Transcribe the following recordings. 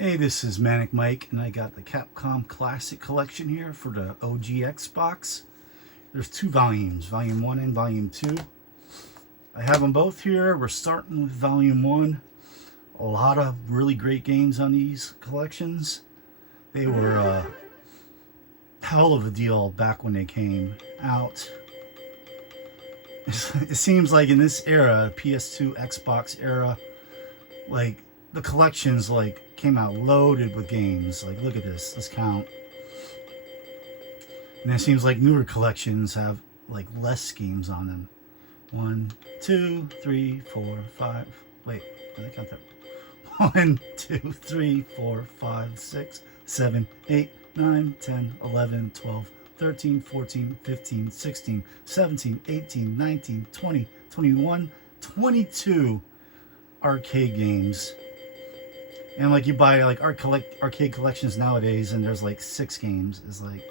Hey, this is Manic Mike, and I got the Capcom Classic Collection here for the OG Xbox. There's two volumes, Volume 1 and Volume 2. I have them both here. We're starting with Volume 1. A lot of really great games on these collections. They were a hell of a deal back when they came out. It seems like in this era, PS2, Xbox era, like the collections came out loaded with games. Like, look at this. Let's count. And it seems like newer collections have like less games on them. 1, 2, 3, 4, 5. Wait, did I count that? 1, 2, 3, 4, 5, 6, 7, 8, 9, 10, 11, 12, 13, 14, 15, 16, 17, 18, 19, 20, 21, 22 arcade games. And like you buy like arcade collections nowadays and there's like 6 games. It's like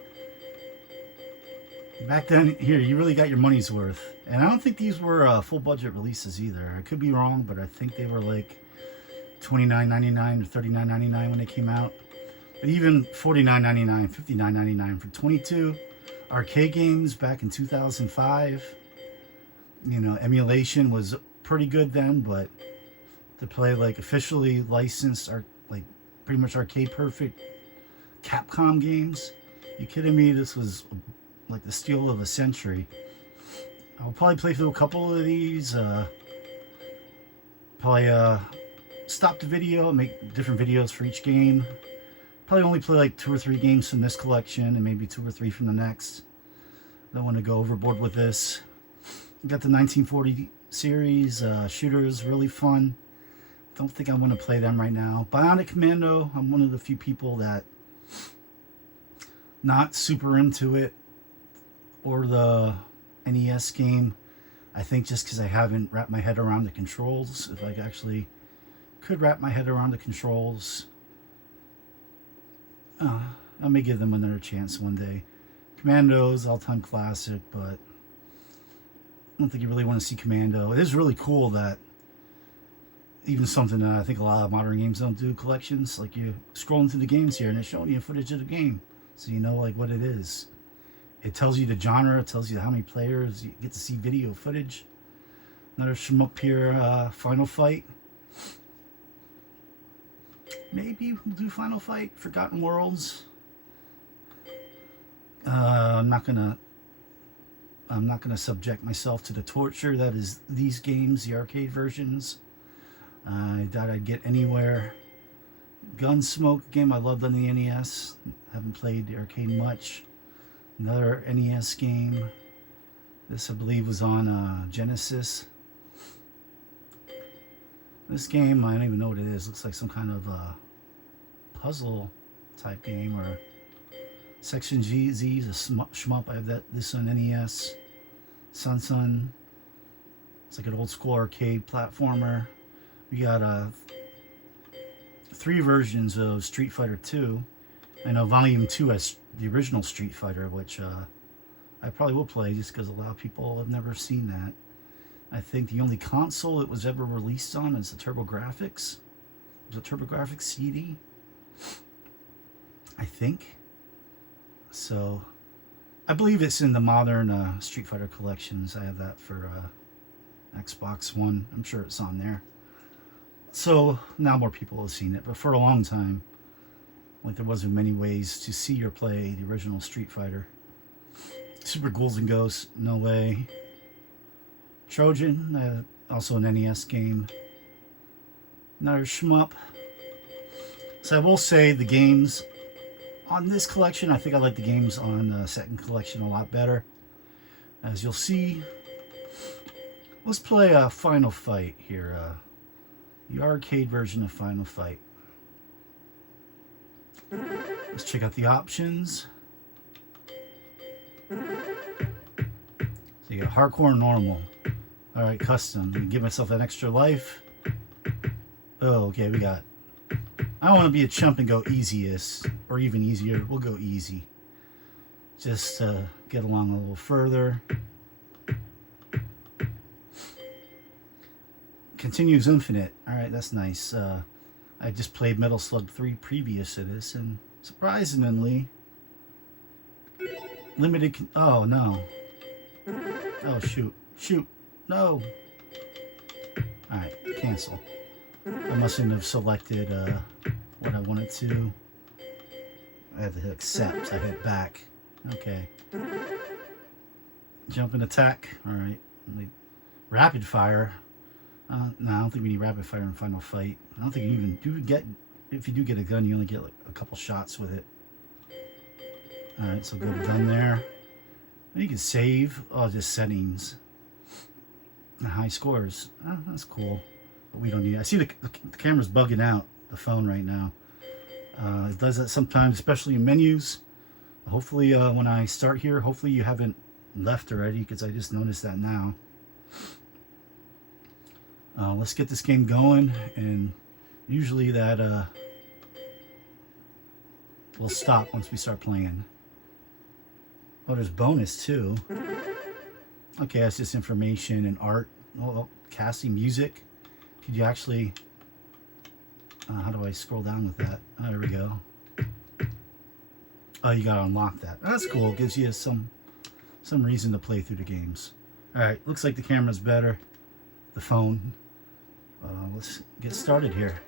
back then here you really got your money's worth. And I don't think these were full budget releases either. I could be wrong, but I think they were like $29.99 or $39.99 when they came out. But even $49.99, $59.99 for 22 arcade games back in 2005. You know, emulation was pretty good then, but to play like officially licensed or like pretty much arcade perfect Capcom games, you kidding me? This was like the steal of a century. I'll probably play through a couple of these. Probably stop the video, make different videos for each game. Probably only play like 2 or 3 games from this collection and maybe 2 or 3 from the next. Don't want to go overboard with this. Got the 1940 series shooters, really fun. Don't think I want to play them right now. Bionic Commando, I'm one of the few people that not super into it, or the NES game. I think just because I haven't wrapped my head around the controls. If I actually could wrap my head around the controls, I may give them another chance one day. Commando's all-time classic, but I don't think you really want to see Commando. It is really cool that even something that I think a lot of modern games don't do, collections. Like you scrolling through the games here and it's showing you footage of the game, so you know like what it is. It tells you the genre, it tells you how many players, you get to see video footage. Another shmup here, Final Fight. Maybe we'll do Final Fight, Forgotten Worlds. I'm not gonna subject myself to the torture that is these games, the arcade versions. I doubt I'd get anywhere. Gunsmoke game I loved on the NES. Haven't played the arcade much. Another NES game. This I believe was on Genesis. This game, I don't even know what it is. Looks like some kind of puzzle type game, or Section Z is a shmup. I have this on NES. Sun. It's like an old school arcade platformer. We got 3 versions of Street Fighter 2. I know Volume 2 has the original Street Fighter, which I probably will play just because a lot of people have never seen that. I think the only console it was ever released on is the TurboGrafx. It was a TurboGrafx CD, I think. So I believe it's in the modern Street Fighter collections. I have that for Xbox One. I'm sure it's on there. So now more people have seen it, but for a long time, like there wasn't many ways to see or play the original Street Fighter. Super Ghouls and Ghosts, no way. Trojan, also an NES game. Another shmup. So I will say the games on this collection, I think I like the games on the second collection a lot better. As you'll see, let's play a Final Fight here. The arcade version of Final Fight. Let's check out the options. So you got hardcore and normal. Alright, custom. Let me give myself an extra life. Oh, okay, we got... I don't want to be a chump and go easiest, or even easier. We'll go easy. Just to get along a little further. Continues infinite. Alright, that's nice. I just played Metal Slug 3 previous to this, and surprisingly, limited. Oh no! Oh shoot! Shoot! No! All right, cancel. I mustn't have selected what I wanted to. I had to hit accept. I hit back. Okay. Jump and attack. All right. Rapid fire. No, I don't think we need rapid fire in Final Fight. I don't think you even do get. If you do get a gun, you only get like a couple shots with it. All right, so go to gun there. And you can save. Oh, just settings. And high scores. Oh, that's cool. But we don't need. I see the camera's bugging out the phone right now. It does that sometimes, especially in menus. Hopefully, when I start here, hopefully you haven't left already, because I just noticed that now. Let's get this game going, and usually that will stop once we start playing. Oh, there's bonus too. Okay, that's just information and art. Oh, casting music. Could you actually... how do I scroll down with that? Oh, there we go. Oh, you gotta unlock that. That's cool. Gives you some reason to play through the games. Alright, looks like the camera's better. The phone. Let's get started here.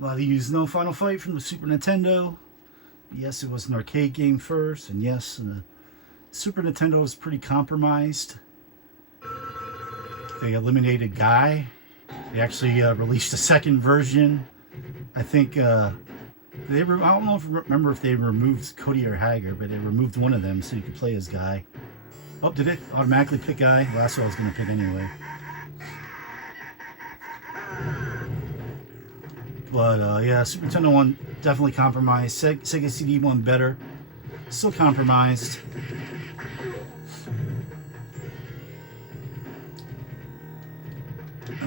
A lot of you know Final Fight from the Super Nintendo. Yes, it was an arcade game first, and yes, the Super Nintendo was pretty compromised. They eliminated Guy. They actually released a second version. I think I don't know if remember if they removed Cody or Hager, but they removed one of them so you could play as Guy. Oh, did it automatically pick Guy? Well, that's what I was going to pick anyway. But yeah, Super Nintendo one definitely compromised. Sega CD one better. Still compromised.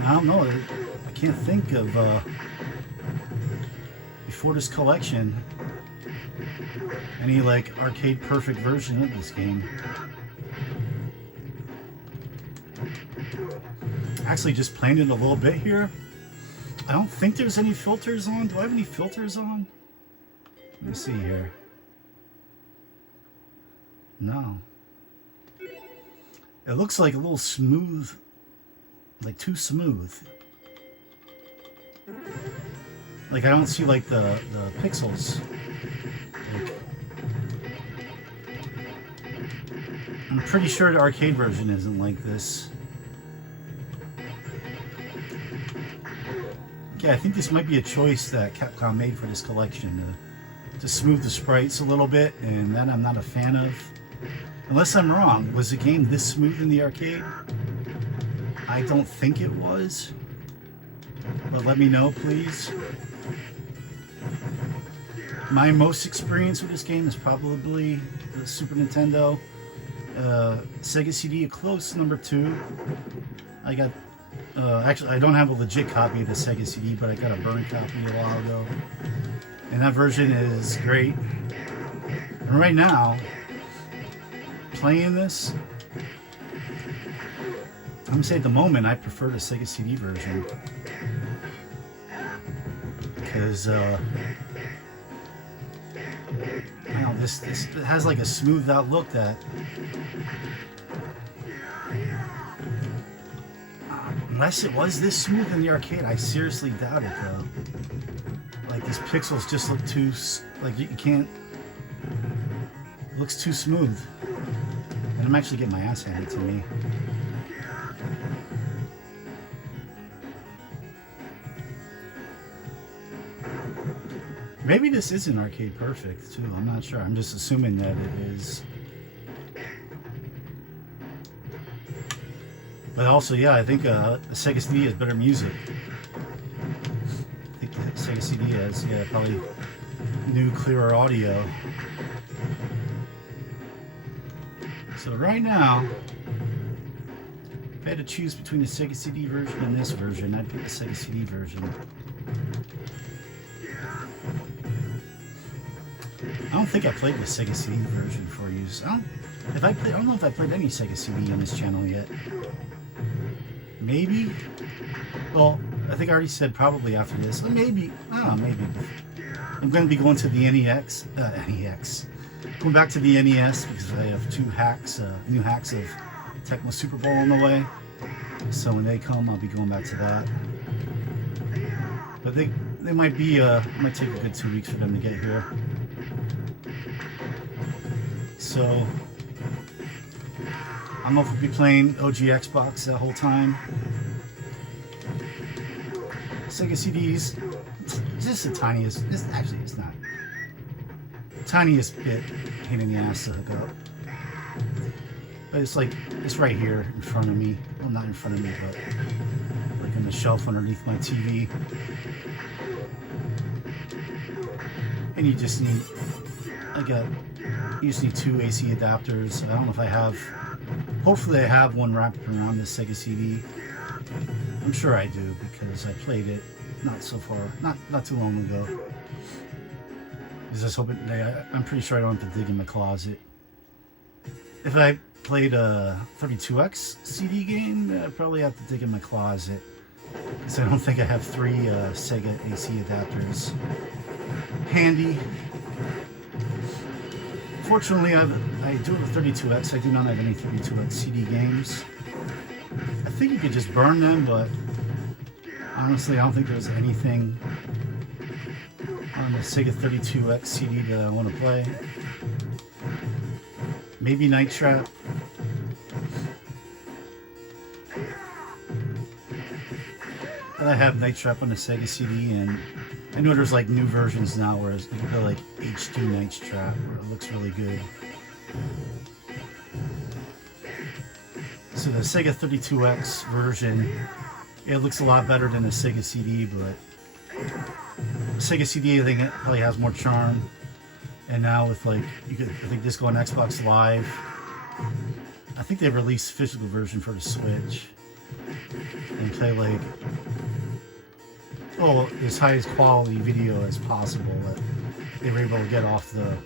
I don't know. I can't think of before this collection any like arcade perfect version of this game. Actually, just playing it a little bit here. I don't think there's any filters on. Do I have any filters on? Let me see here. No. It looks like a little smooth. Like too smooth. Like I don't see like the pixels. Like, I'm pretty sure the arcade version isn't like this. Okay, I think this might be a choice that Capcom made for this collection to smooth the sprites a little bit, and that I'm not a fan of. Unless I'm wrong, was the game this smooth in the arcade? I don't think it was, but let me know, please. My most experience with this game is probably the Super Nintendo. Sega CD, a close number 2. I got, actually, I don't have a legit copy of the Sega CD, but I got a burned copy a while ago. And that version is great. And right now, playing this, I'm gonna say at the moment I prefer the Sega CD version because you know, this it has like a smoothed out look that unless it was this smooth in the arcade, I seriously doubt it though. Like these pixels just look too like you can't. It looks too smooth, and I'm actually getting my ass handed to me. Maybe this isn't arcade perfect too. I'm not sure. I'm just assuming that it is. But also, yeah, I think the Sega CD has better music. I think the Sega CD has, yeah, probably new, clearer audio. So right now, if I had to choose between the Sega CD version and this version, I'd pick the Sega CD version. I don't think I played the Sega CD version for you. I don't know if I played any Sega CD on this channel yet. maybe. Well, I think I already said probably after this. Or maybe. I don't know, maybe. I'm going to be going to the NEX. Going back to the NES because I have two new hacks of Tecmo Super Bowl on the way. So when they come, I'll be going back to that. But they might be, it might take a good 2 weeks for them to get here. So I don't know if we'll be playing OG Xbox that whole time. Sega CDs, just the tiniest, actually it's not. Tiniest bit pain in the ass to hook up. But it's like, it's right here in front of me. Well, not in front of me, but like on the shelf underneath my TV. And you just need, you just need two AC adapters. I don't know if I have, hopefully I have one wrapped around this Sega CD. I'm sure I do because I played it not too long ago. I just hope I'm pretty sure I don't have to dig in my closet. If I played a 32X CD game, I'd probably have to dig in my closet because I don't think I have three Sega AC adapters handy. Fortunately, I do have a 32X. I do not have any 32X CD games. I think you could just burn them, but honestly, I don't think there's anything on the Sega 32X CD that I want to play. Maybe Night Trap. But I have Night Trap on the Sega CD, and I know there's like new versions now where you can play like HD Night Trap where it looks really good. So the Sega 32X version, it looks a lot better than the Sega CD, but the Sega CD I think it probably has more charm. And now with like, I think this go on Xbox Live. I think they released a physical version for the Switch. And play like, as highest quality video as possible that they were able to get off the,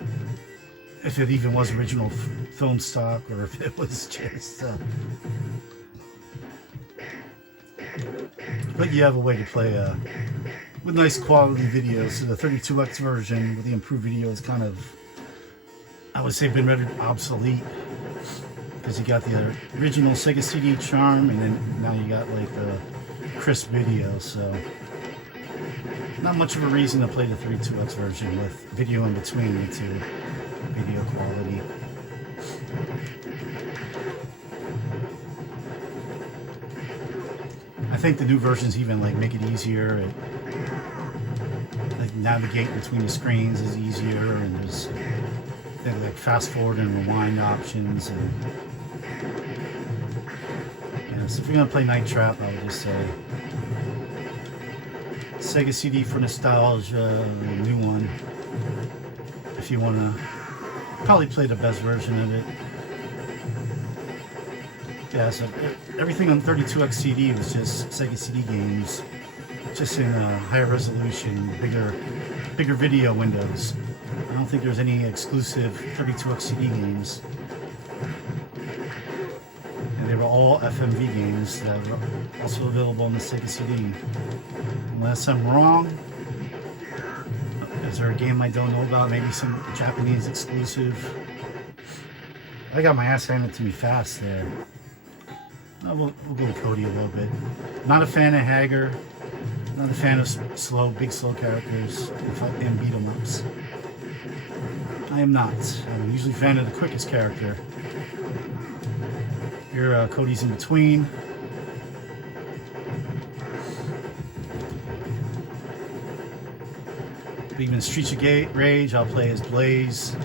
if it even was original film stock or if it was just but you have a way to play with nice quality videos. So the 32X version with the improved video is kind of, I would say, been rendered obsolete because you got the original Sega CD charm and then now you got like the crisp video. So not much of a reason to play the 32X version with video in between the two video quality. I think the new versions even like make it easier. Like navigate between the screens is easier, and there's like fast forward and rewind options. And yeah, so if you're gonna play Night Trap, I would just say Sega CD for nostalgia, new one. If you wanna probably play the best version of it. Yeah, so everything on 32X CD was just Sega CD games, just in higher resolution, bigger video windows. I don't think there's any exclusive 32X CD games. And they were all FMV games that were also available on the Sega CD. Unless I'm wrong, is there a game I don't know about? Maybe some Japanese exclusive? I got my ass handed to me fast there. We'll go with Cody a little bit. Not a fan of Hager. Not a fan of big slow characters and beat 'em ups. I am not. I'm usually a fan of the quickest character. Here, Cody's in between. Even Streets of Rage, I'll play as Blaze.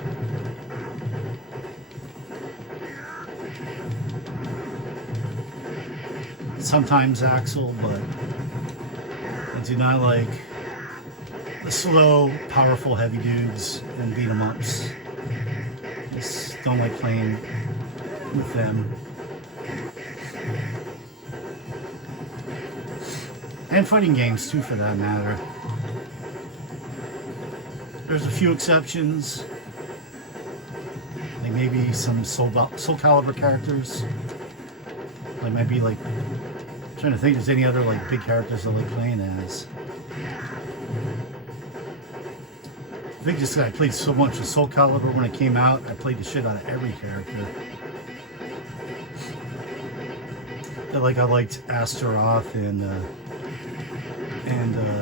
Sometimes Axel, but I do not like the slow, powerful, heavy dudes and beat 'em ups. Just don't like playing with them. And fighting games too, for that matter. There's a few exceptions, like maybe some Soul Calibur characters. Like maybe like trying to think if there's any other like big characters I like playing as. I think just I played so much of Soul Calibur when it came out, I played the shit out of every character. Like I liked Astaroth and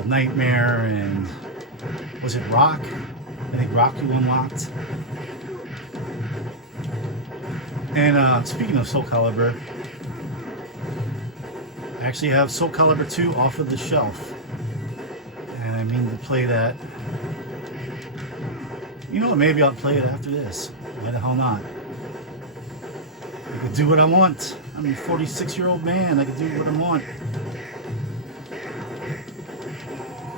Nightmare and was it Rock? I think Rock you unlocked. And speaking of Soul Calibur, I actually have Soul Calibur 2 off of the shelf, and I mean to play that. You know what? Maybe I'll play it after this. Why the hell not? I can do what I want. I'm a 46-year-old man. I can do what I want.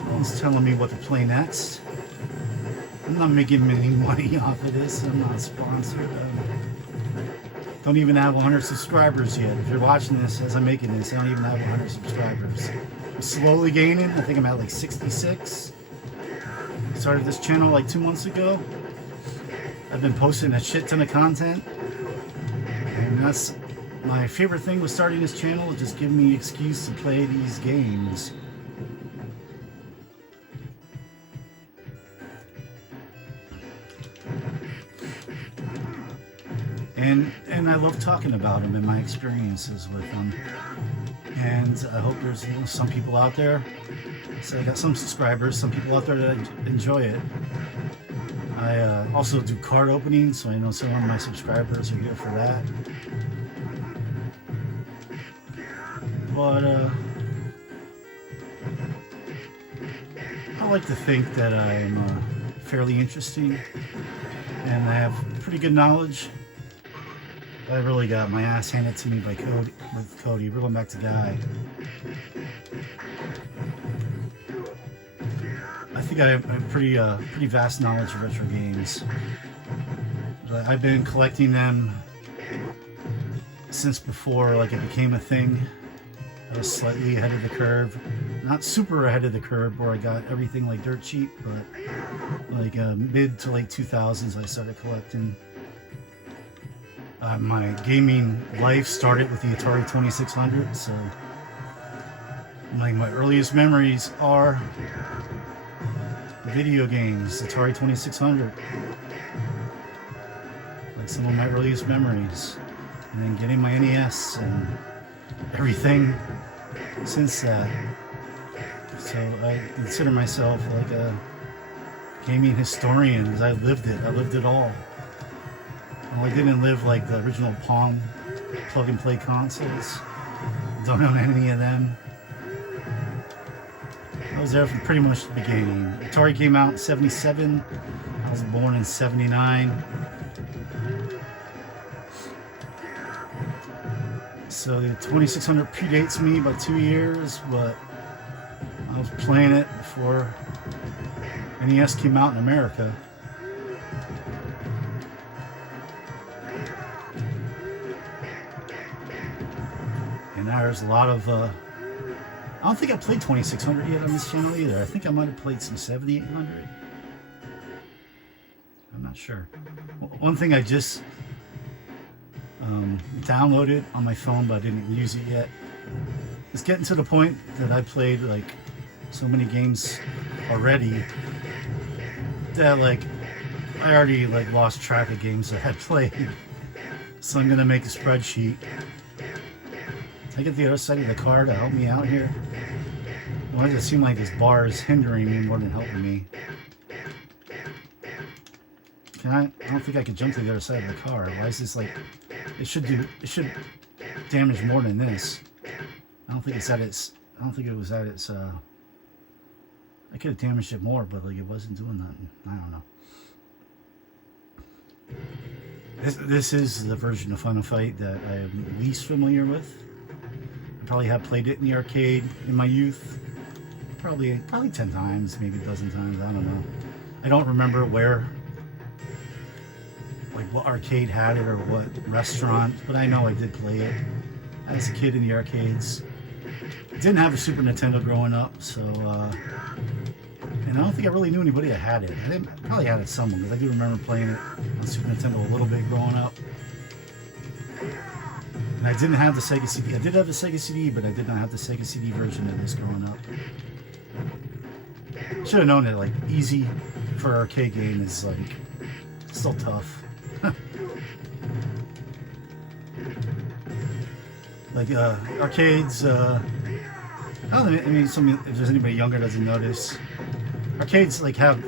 No one's telling me what to play next. I'm not making any money off of this. I'm not sponsored. Don't even have 100 subscribers yet. If you're watching this as I'm making this, I don't even have 100 subscribers. I'm slowly gaining. I think I'm at like 66. Started this channel like 2 months ago. I've been posting a shit ton of content. And that's my favorite thing with starting this channel, is just giving me an excuse to play these games. And I love talking about them and my experiences with them. And I hope there's some people out there. So I got some subscribers, some people out there that enjoy it. I also do card openings, so I know some of my subscribers are here for that. But I like to think that I'm fairly interesting and I have pretty good knowledge. I really got my ass handed to me by Cody, real back to Guy. I think I have a pretty vast knowledge of retro games. I've been collecting them since before like it became a thing. I was slightly ahead of the curve. Not super ahead of the curve where I got everything like dirt cheap, but like mid to late 2000s I started collecting. My gaming life started with the Atari 2600, so my earliest memories are video games, Atari 2600. Like some of my earliest memories. And then getting my NES and everything since that. So I consider myself like a gaming historian because I lived it. I lived it all. Well, I didn't live like the original Palm plug-and-play consoles. Don't own any of them. I was there from pretty much the beginning. Atari came out in 77. I was born in 79. So the 2600 predates me by 2 years, but I was playing it before NES came out in America. And there's a lot of I don't think I played 2600 yet on this channel either. I think I might have played some 7800. I'm not sure. One thing I just downloaded on my phone, but I didn't use it yet. It's getting to the point that I played like so many games already that like I already like lost track of games that I had played. So I'm gonna make a spreadsheet. Can I get the other side of the car to help me out here? Why does it seem like this bar is hindering me more than helping me? Can I don't think I can jump to the other side of the car. Why is this like... It should damage more than this. I don't think it's at its... I don't think it was at its... I could have damaged it more, but like it wasn't doing nothing. I don't know. This is the version of Final Fight that I am least familiar with. I probably have played it in the arcade in my youth. Probably 10 times, maybe a dozen times, I don't know. I don't remember where, like what arcade had it or what restaurant, but I know I did play it as a kid in the arcades. Didn't have a Super Nintendo growing up, so, and I don't think I really knew anybody that had it. I probably had it somewhere, because I do remember playing it on Super Nintendo a little bit growing up. And I didn't have the Sega CD. I did have the Sega CD, but I did not have the Sega CD version of this growing up. Should have known that, like, easy for an arcade game is, like, still tough. Like, arcades, I don't know, I mean, if there's anybody younger that doesn't notice, arcades, like, have,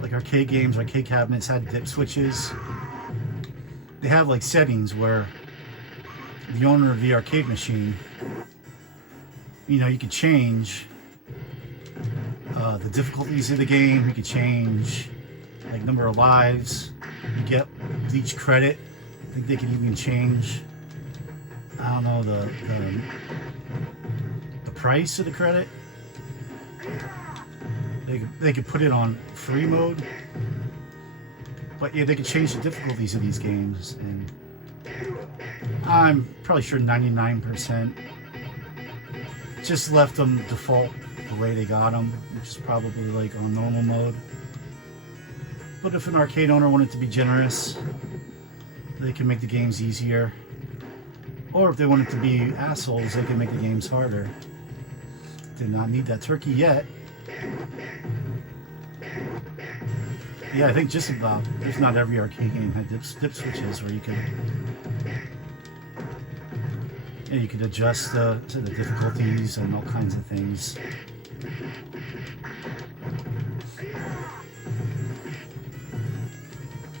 like, arcade games, arcade cabinets had dip switches. They have, like, settings where the owner of the arcade machine, you know, you could change the difficulties of the game. You could change, like, number of lives you get with each credit. I think they could even change, I don't know, the price of the credit. They could put it on free mode, but yeah, they could change the difficulties of these games, and I'm probably sure 99% just left them default the way they got them, which is probably like on normal mode. But if an arcade owner wanted to be generous, they can make the games easier. Or if they wanted to be assholes, they can make the games harder. Did not need that turkey yet. Yeah, I think just about, if not every arcade game had dip switches where you could, yeah, you could adjust the difficulties and all kinds of things.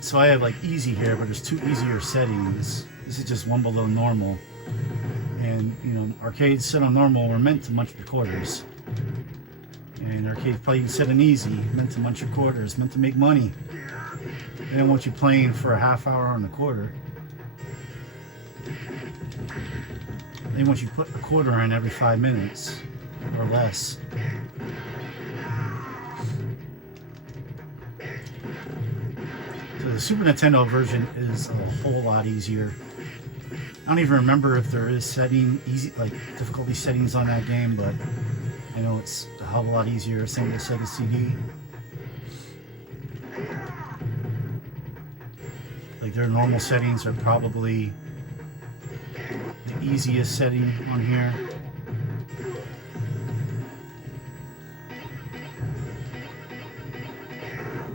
So I have like easy here, but there's two easier settings. This is just one below normal. And, you know, arcades set on normal were meant to munch your quarters. And arcades probably set on easy, meant to munch your quarters, meant to make money. They don't want you playing for a half hour on the quarter. They want you to put a quarter in every 5 minutes or less. So the Super Nintendo version is a whole lot easier. I don't even remember if there is difficulty settings on that game, but I know it's a hell of a lot easier. Same with the Sega CD. Like their normal settings are probably the easiest setting on here.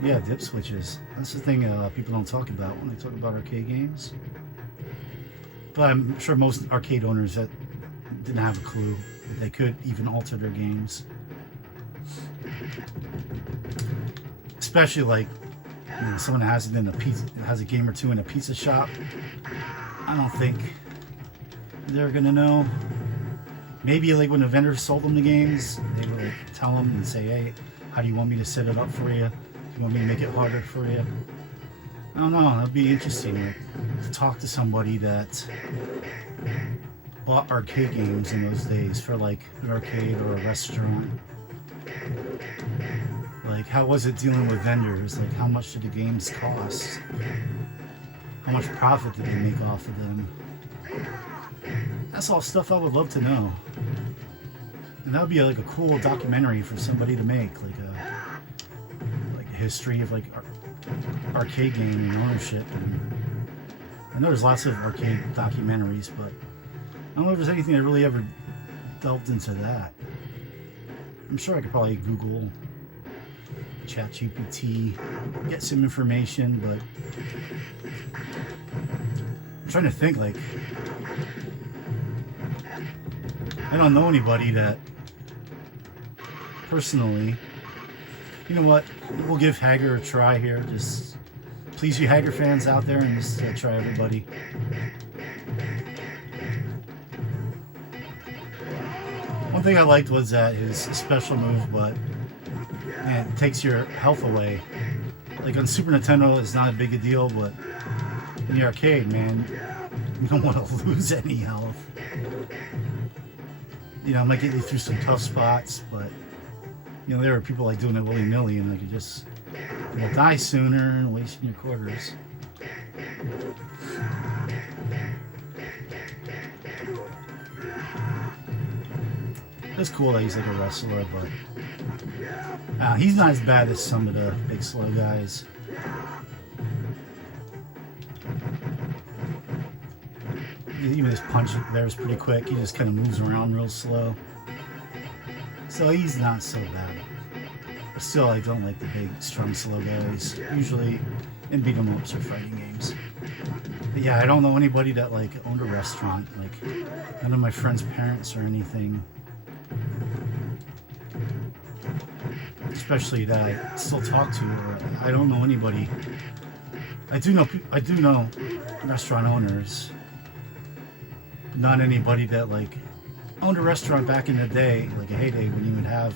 Yeah, dip switches. That's the thing people don't talk about when they talk about arcade games. But I'm sure most arcade owners that didn't have a clue that they could even alter their games. Especially like, you know, someone that has it in has a game or two in a pizza shop. I don't think they're gonna know. Maybe like when the vendors sold them the games, they would like tell them and say, "Hey, how do you want me to set it up for you? Do you want me to make it harder for you?" I don't know. That'd be interesting, like, to talk to somebody that bought arcade games in those days for like an arcade or a restaurant. Like, how was it dealing with vendors? Like, how much did the games cost? How much profit did they make off of them? That's all stuff I would love to know. And that would be like a cool documentary for somebody to make, like a history of like arcade game and ownership. And I know there's lots of arcade documentaries, but I don't know if there's anything that really ever delved into that. I'm sure I could probably Google, ChatGPT, get some information, but I'm trying to think, like, I don't know anybody that personally. You know what? We'll give Hager a try here. Just please you Hager fans out there, and just try everybody. One thing I liked was that his special move, but man, it takes your health away. Like on Super Nintendo, it's not a big a deal, but in the arcade, man, you don't want to lose any health. You know, it might get you through some tough spots, but you know, there are people like doing it willy-nilly, and like you'll die sooner and wasting your quarters. It's cool that he's like a wrestler, but he's not as bad as some of the big slow guys. even his punch there is pretty quick. He just kind of moves around real slow. So he's not so bad. But still, I don't like the big, strong, slow guys. Usually in beat 'em ups or fighting games. But yeah, I don't know anybody that like owned a restaurant. Like none of my friends' parents or anything. Especially that I still talk to, or I don't know anybody. I do know restaurant owners. Not anybody that like owned a restaurant back in the day, like a heyday when you would have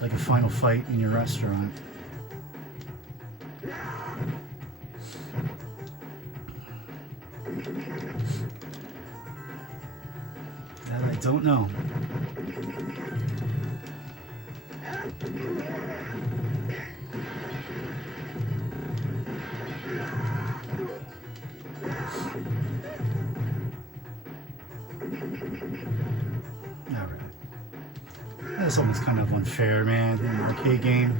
like a final fight in your restaurant. That I don't know. This one was kind of unfair, man. In an arcade game,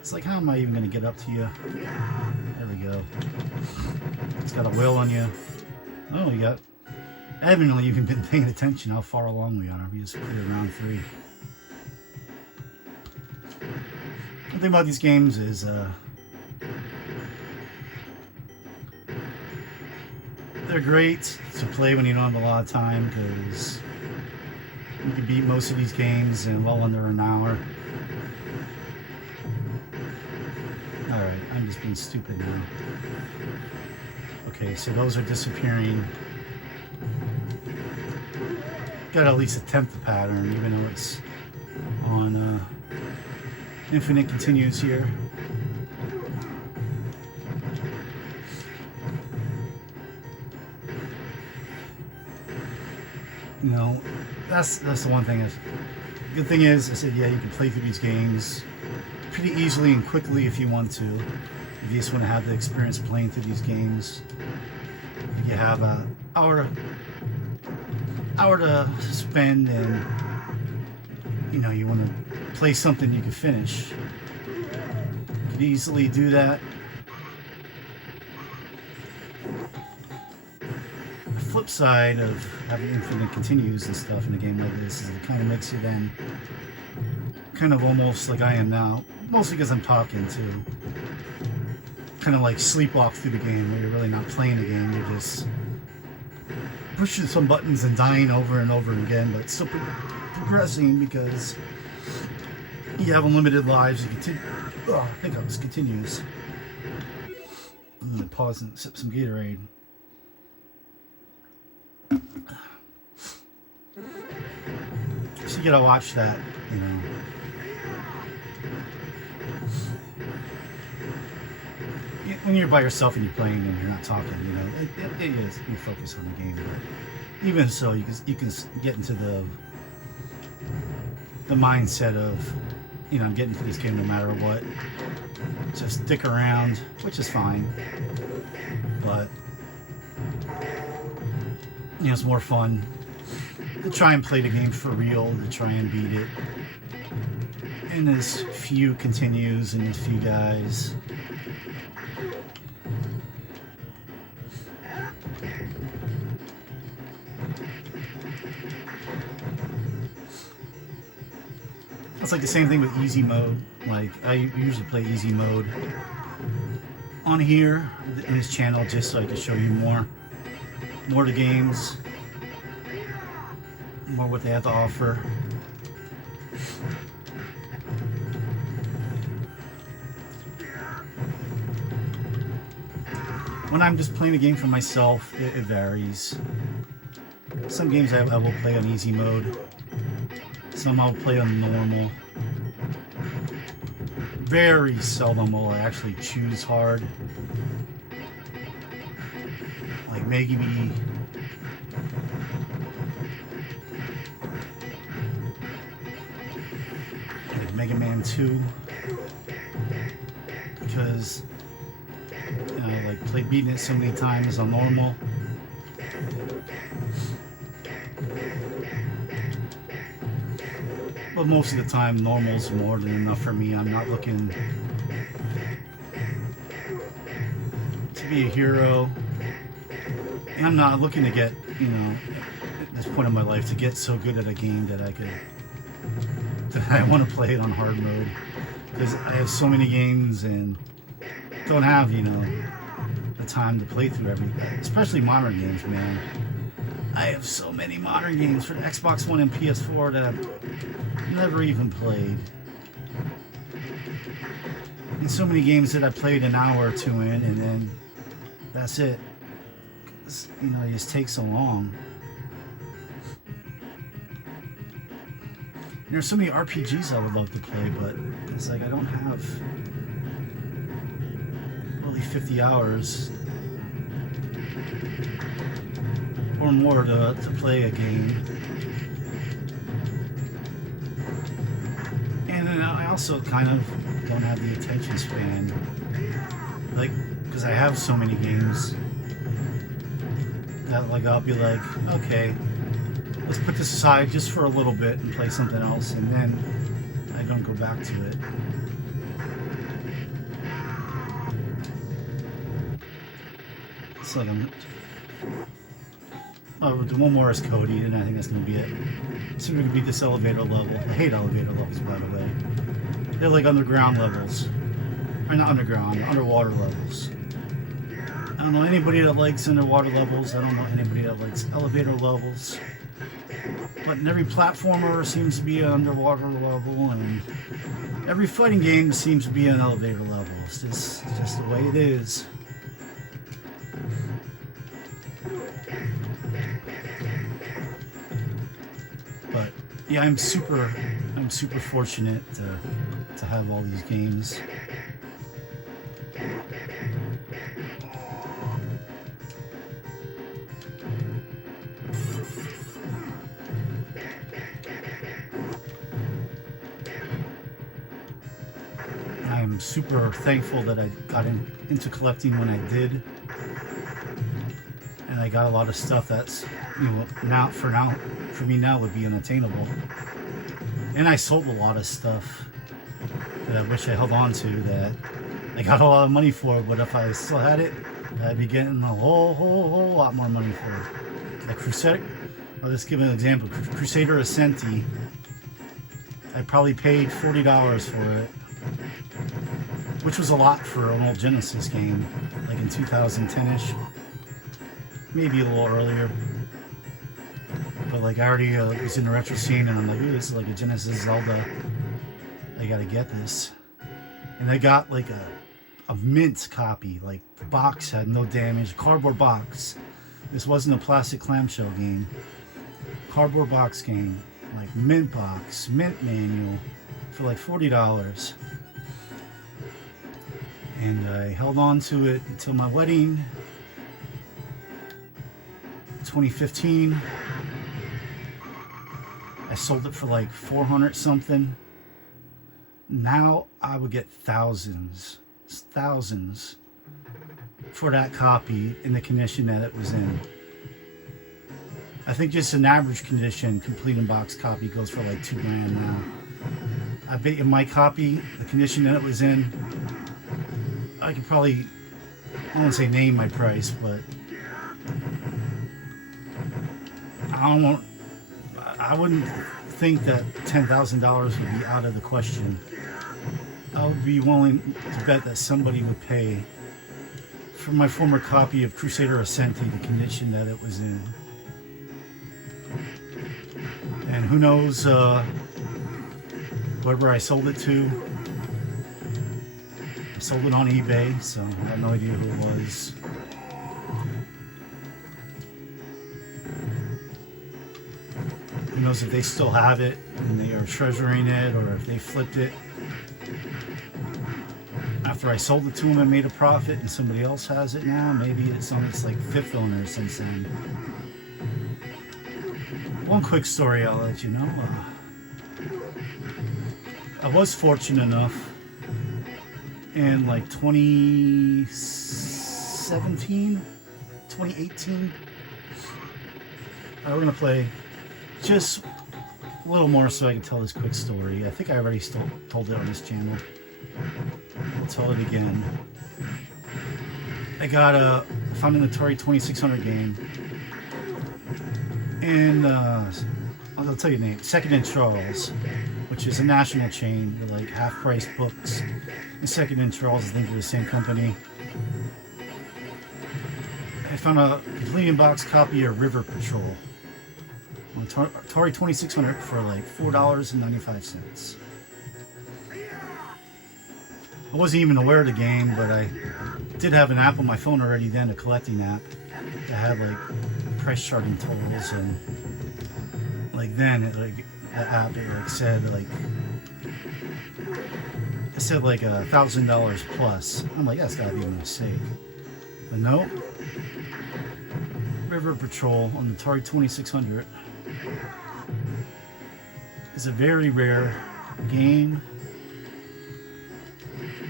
it's like, how am I even going to get up to you? There we go. It's got a wheel on you. Oh, we got... I haven't really even been paying attention how far along we are. We just cleared round 3. The thing about these games is, they're great to play when you don't have a lot of time, because you can beat most of these games in well under an hour. Alright, I'm just being stupid now. Okay, so those are disappearing. Gotta at least attempt the pattern, even though it's on infinite continues here. You know, that's the one thing. The good thing is, I said, yeah, you can play through these games pretty easily and quickly if you want to. If you just want to have the experience playing through these games. If you have an hour to spend, and you know you want to play something you can finish, you can easily do that. The flip side of having infinite continues and stuff in a game like this is it kind of makes you then kind of almost like I am now, mostly because I'm talking to, kind of like sleepwalk through the game where you're really not playing the game, you're just pushing some buttons and dying over and over again, but still progressing because you have unlimited lives. You continue. Oh, I think this continues. I'm gonna pause and sip some Gatorade. So you gotta watch that, you know. When you're by yourself and you're playing and you're not talking, you know, it is, you focus on the game. But even so, you can get into the mindset of, you know, I'm getting to this game no matter what. Just stick around, which is fine. But you know, it's more fun to try and play the game for real, to try and beat it. And as few continues and as few guys. It's like the same thing with easy mode. Like, I usually play easy mode on here in this channel just so I can show you more of the games, more what they have to offer. When I'm just playing a game for myself, it varies. Some games I will play on easy mode. Some I'll play on normal. Very seldom will I actually choose hard. Like maybe like Mega Man 2, because you know, like beating it so many times on normal. But most of the time, normal's more than enough for me. I'm not looking to be a hero I'm not looking to get, you know, at this point in my life to get so good at a game that I want to play it on hard mode, because I have so many games and don't have, you know, the time to play through everything, especially modern games, man. I have so many modern games for the Xbox One and PS4 that I've never even played. And so many games that I played an hour or two in, and then that's it. 'Cause, you know, it just takes so long. There's so many RPGs I would love to play, but it's like I don't have really 50 hours or more to play a game. And then I also kind of don't have the attention span, like, because I have so many games that, like, I'll be like, okay, let's put this aside just for a little bit and play something else, and then I don't go back to it. It's like we'll do one more as Cody, and I think that's going to be it. So we're going to beat this elevator level. I hate elevator levels, by the way. They're like underground levels. Or not underground, underwater levels. I don't know anybody that likes underwater levels. I don't know anybody that likes elevator levels. But in every platformer seems to be an underwater level, and every fighting game seems to be an elevator level. It's just the way it is. But yeah, I'm super fortunate to have all these games. I'm super thankful that I got into collecting when I did, and I got a lot of stuff that's, you know, for me now would be unattainable. And I sold a lot of stuff that I wish I held on to that I got a lot of money for, but if I still had it, I'd be getting a whole lot more money for it. Like Crusader, I'll just give an example. Crusader Ascenti, I probably paid $40 for it, which was a lot for an old Genesis game, like in 2010-ish, maybe a little earlier. But like I already was in the retro scene, and I'm like, ooh, this is like a Genesis Zelda. I gotta get this. And I got like a mint copy, like the box had no damage, cardboard box. This wasn't a plastic clamshell game. Cardboard box game, like mint box, mint manual, for like $40. And I held on to it until my wedding, 2015. I sold it for like 400 something. Now I would get thousands for that copy in the condition that it was in. I think just an average condition, complete in box copy goes for like $2 grand now. I bet you my copy, the condition that it was in, I could probably, I won't say name my price, but I wouldn't think that $10,000 would be out of the question. I would be willing to bet that somebody would pay for my former copy of Crusader Ascenti, the condition that it was in. And who knows, whoever I sold it to, I sold it on eBay, so I have no idea who it was. Who knows if they still have it and they are treasuring it, or if they flipped it after I sold it to them and made a profit and somebody else has it now. Maybe it's on its like 5th owner since then. One quick story I'll let you know. I was fortunate enough in like 2017, 2018. We're going to play just a little more so I can tell this quick story. I think I already told it on this channel. I'll tell it again. I got a found an Atari 2600 game. And I'll tell you the name. Second and Charles, which is a national chain with like half-price books. And Second and Charles, I think they're the same company. I found a complete in-box copy of River Patrol on Atari 2600 for like $4.95. I wasn't even aware of the game, but I did have an app on my phone already then, a collecting app that had like price charting totals, and like then it like the app it like said like $1,000 plus. I'm like, that's gotta be a mistake. But no. River Patrol on the Atari 2600 is a very rare game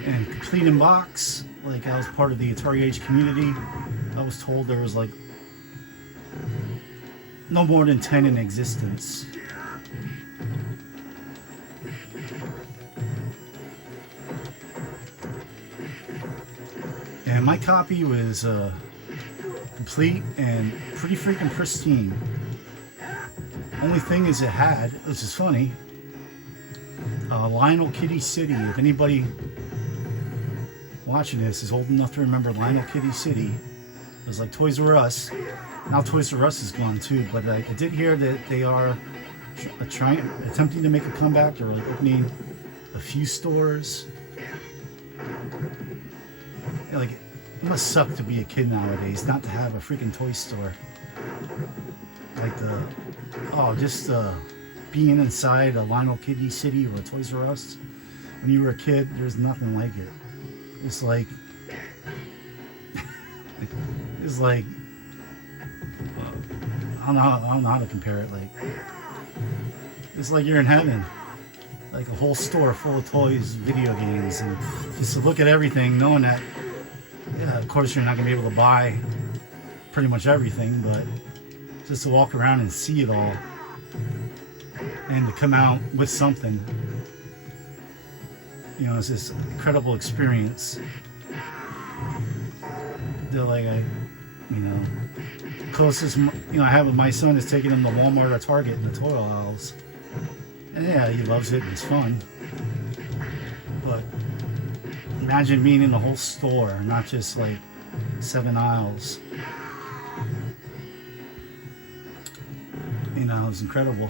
and complete in box. Like, I was part of the Atari Age community. I was told there was like no more than 10 in existence. And my copy was complete and pretty freaking pristine. Only thing is it had, which is funny, Lionel Kitty City. If anybody watching this is old enough to remember Lionel Kitty City, it was like Toys R Us. Now Toys R Us is gone too, but I did hear that they are attempting to make a comeback. They're like opening a few stores. Like, it must suck to be a kid nowadays, not to have a freaking toy store. Like just being inside a Lionel Kitty City or a Toys R Us when you were a kid, there's nothing like it. It's like, I don't know how to compare it. Like, it's like you're in heaven. Like a whole store full of toys, video games, and just to look at everything, knowing that, yeah, of course you're not going to be able to buy pretty much everything, but just to walk around and see it all and to come out with something, you know, it's this incredible experience. They're like, closest, I have with my son is taking him to Walmart or Target in the toy aisles. And yeah, he loves it, it's fun. But imagine being in the whole store, not just like 7 aisles. It was incredible.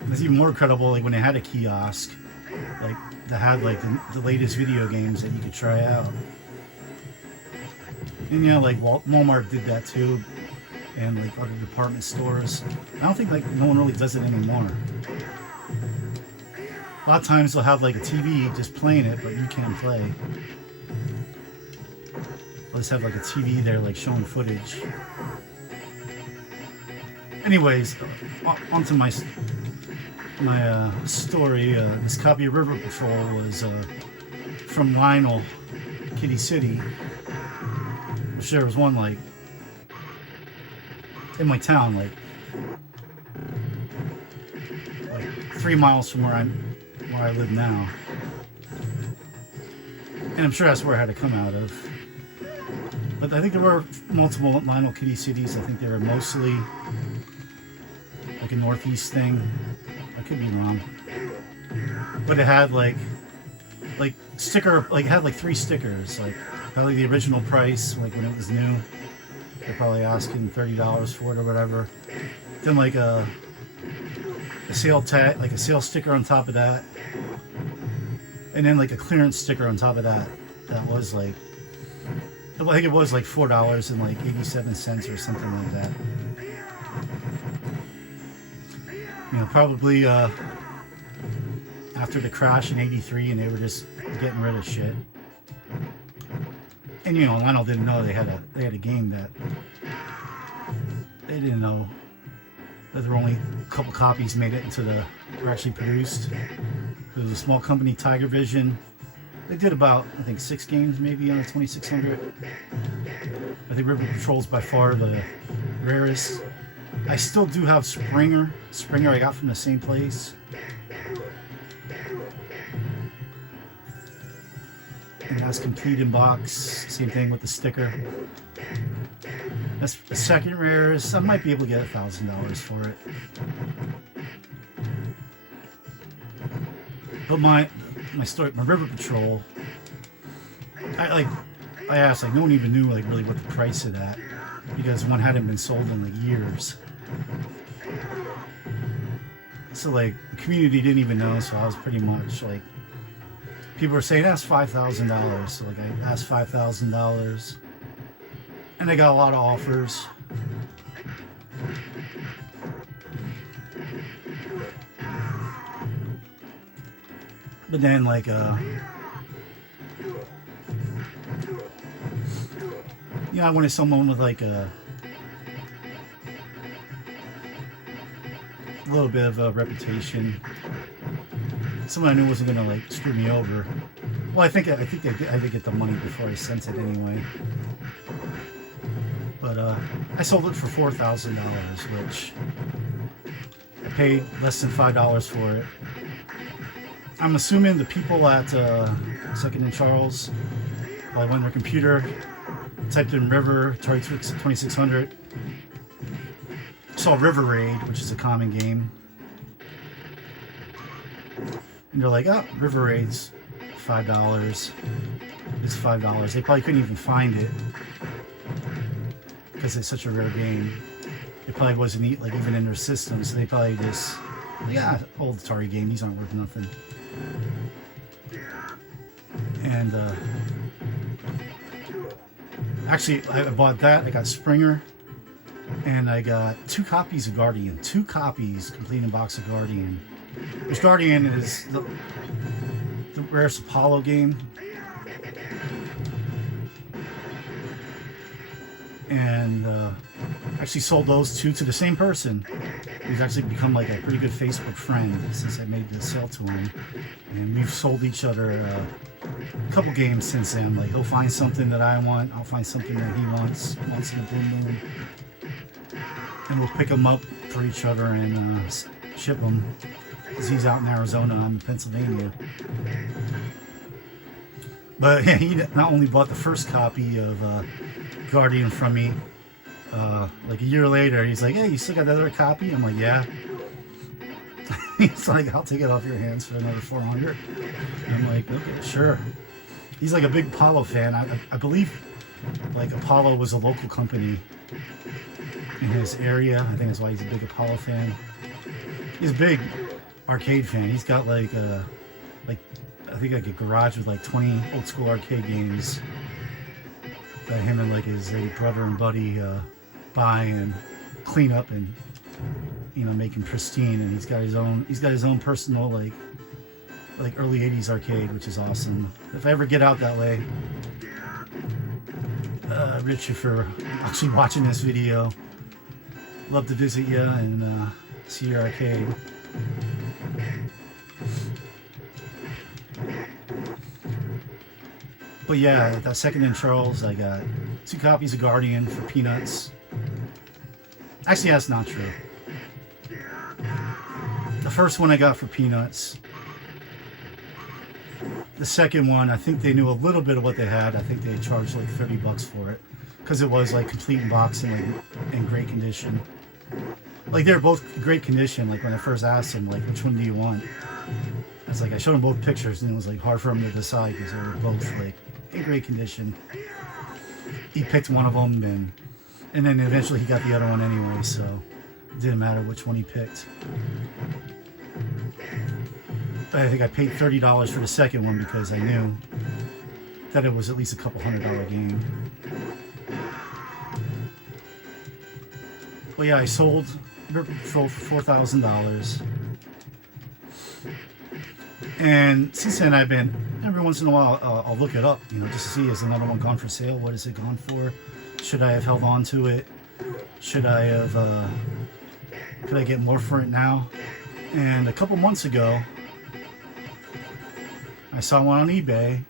It was even more incredible like when they had a kiosk, like that had like the latest video games that you could try out. And like Walmart did that too, and like other department stores. I don't think like no one really does it anymore. A lot of times they'll have like a TV just playing it, but you can't play. They'll just have like a TV there like showing footage. Anyways, onto my story. This copy of River Patrol was from Lionel Kitty City, which there was one like in my town, like 3 miles from where I live now, and I'm sure that's where I had to come out of. But I think there were multiple Lionel Kitty Cities. I think they were mostly like a Northeast thing. I could be wrong, but it had like sticker, like it had like 3 stickers, like probably the original price, like when it was new. They're probably asking $30 for it or whatever. Then like a sale tag, like a sale sticker on top of that, and then like a clearance sticker on top of that. That was like, I think it was like $4.87 or something like that. Probably after the crash in '83, and they were just getting rid of shit. And Lionel didn't know they had a game that they didn't know that there were only a couple copies made it into were actually produced. There was a small company, Tiger Vision. They did about, I think, 6 games maybe on the 2600. I think River Patrol's by far the rarest. I still do have Springer. Springer I got from the same place. and that's complete in box. Same thing with the sticker. That's the second rarest. I might be able to get $1,000 for it. But my River Patrol, I asked, like, no one even knew like really what the price of that, because one hadn't been sold in like years. So like the community didn't even know, so I was pretty much like, people were saying that's $5,000. So like I asked $5,000, and I got a lot of offers. But then like I wanted someone with like a little bit of a reputation, someone I knew wasn't gonna like screw me over. Well, I think I did get the money before I sent it anyway. But I sold it for $4,000, which I paid less than $5 for it. I'm assuming the people at Second and Charles probably went on their computer, typed in River, Atari 2600, saw River Raid, which is a common game, and they're like, oh, River Raid's $5. It's $5. They probably couldn't even find it because it's such a rare game. It probably wasn't like even in their system, so they probably just, yeah, old Atari game, these aren't worth nothing. And actually, I bought that. I got Springer, and I got 2 copies of Guardian. 2 copies, complete in box of Guardian. Which Guardian is the rarest Apollo game. And actually sold those 2 to the same person, who's actually become like a pretty good Facebook friend since I made the sale to him. And we've sold each other a couple games since then. Like, he'll find something that I want, I'll find something that he wants in the Blue Moon, and we'll pick them up for each other and ship them, because he's out in Arizona, I'm in Pennsylvania. But yeah, he not only bought the first copy of Guardian from me, like a year later, he's like, hey, you still got that other copy? I'm like, yeah. He's like, I'll take it off your hands for another $400. And I'm like, okay, sure. He's like a big Apollo fan. I believe like Apollo was a local company in his area. I think that's why he's a big Apollo fan. He's a big arcade fan. He's got like I think like a garage with like 20 old school arcade games that him and like his brother and buddy buy and clean up and, you know, make him pristine. And he's got his own personal like early 80s arcade, which is awesome. If I ever get out that way, Richard, for actually watching this video, love to visit you and see your arcade. But yeah, that Second and Charles, I got 2 copies of Guardian for peanuts. Actually, that's not true. The first one I got for peanuts. The second one, I think they knew a little bit of what they had. I think they charged like $30 for it, because it was like complete in box and like in great condition. Like, they're both great condition. Like, when I first asked him, like, which one do you want? I was like, I showed him both pictures, and it was like hard for him to decide because they were both like in great condition. He picked one of them, and then eventually he got the other one anyway, so it didn't matter which one he picked. But I think I paid $30 for the second one because I knew that it was at least a couple $100 game. Well, yeah, I sold for $4,000. And since then, I've been, every once in a while, I'll look it up, you know, just to see, is another one gone for sale? What is it gone for? Should I have held on to it? Should I have, could I get more for it now? And a couple months ago, I saw one on eBay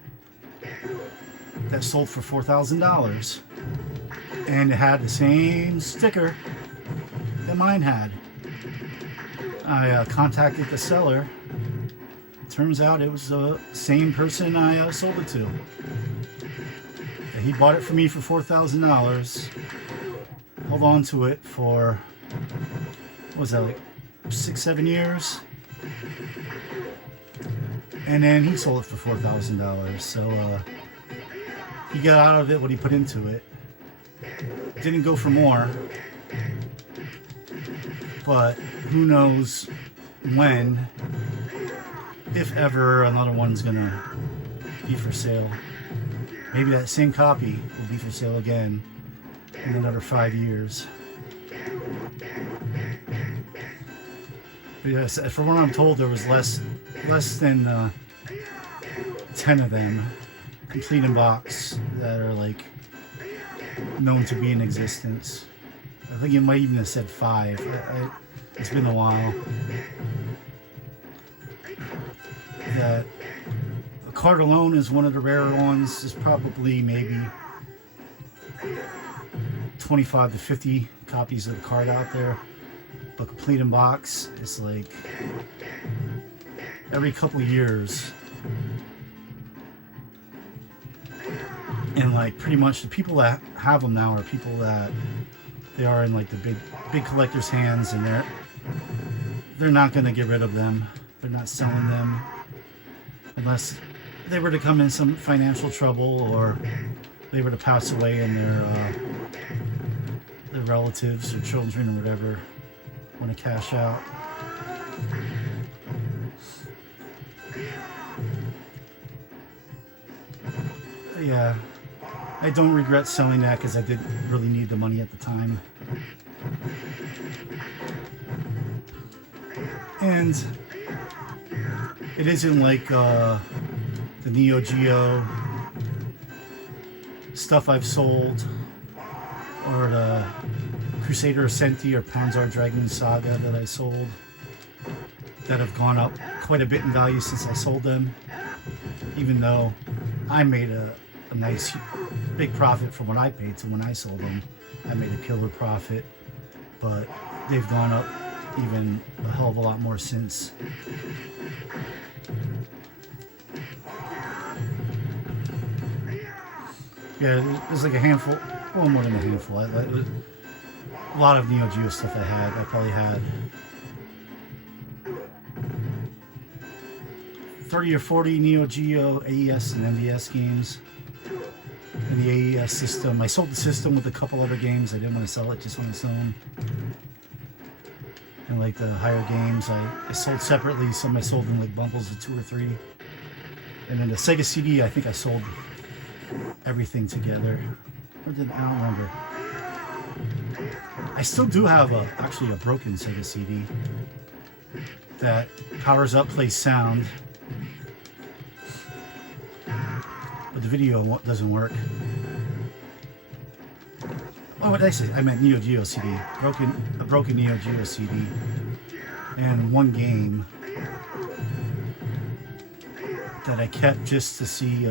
that sold for $4,000. And it had the same sticker that mine had. I contacted the seller. turns out it was the same person I sold it to. He bought it for me for $4,000. Held on to it for, what was that, like 6-7 years? And then he sold it for $4,000. So he got out of it what he put into it. Didn't go for more. But who knows when, if ever, another one's gonna be for sale. Maybe that same copy will be for sale again in another 5 years. But yes, from what I'm told, there was less than 10 of them complete in box that are like known to be in existence. I think it might even have said 5. It's been a while. That the card alone is one of the rarer ones. There's probably maybe 25 to 50 copies of the card out there. But complete in box is like every couple years. And like pretty much the people that have them now are people that they are in like the big collectors' hands, and they're not going to get rid of them. They're not selling them unless they were to come in some financial trouble or they were to pass away and their relatives or children or whatever want to cash out. Yeah, I don't regret selling that because I didn't really need the money at the time. And it isn't like the Neo Geo stuff I've sold, or the Crusader Ascenti or Panzer Dragoon Saga that I sold, that have gone up quite a bit in value since I sold them, even though I made a nice big profit from what I paid to when I sold them. I made a killer profit, but they've gone up even a hell of a lot more since. Yeah, there's like a handful, well, more than a handful. It was a lot of Neo Geo stuff I had. I probably had 30 or 40 Neo Geo AES and MVS games in the AES system. I sold the system with a couple other games. I didn't want to sell it just on its own. And like the higher games, I sold separately. Some I sold in like bundles of 2 or 3. And then the Sega CD, I think I sold everything together. Or did I don't remember. I still do have actually a broken Sega CD that powers up, plays sound, but the video doesn't work. Oh, what did I say? I meant Neo Geo CD. A broken Neo Geo CD. And one game that I kept just to see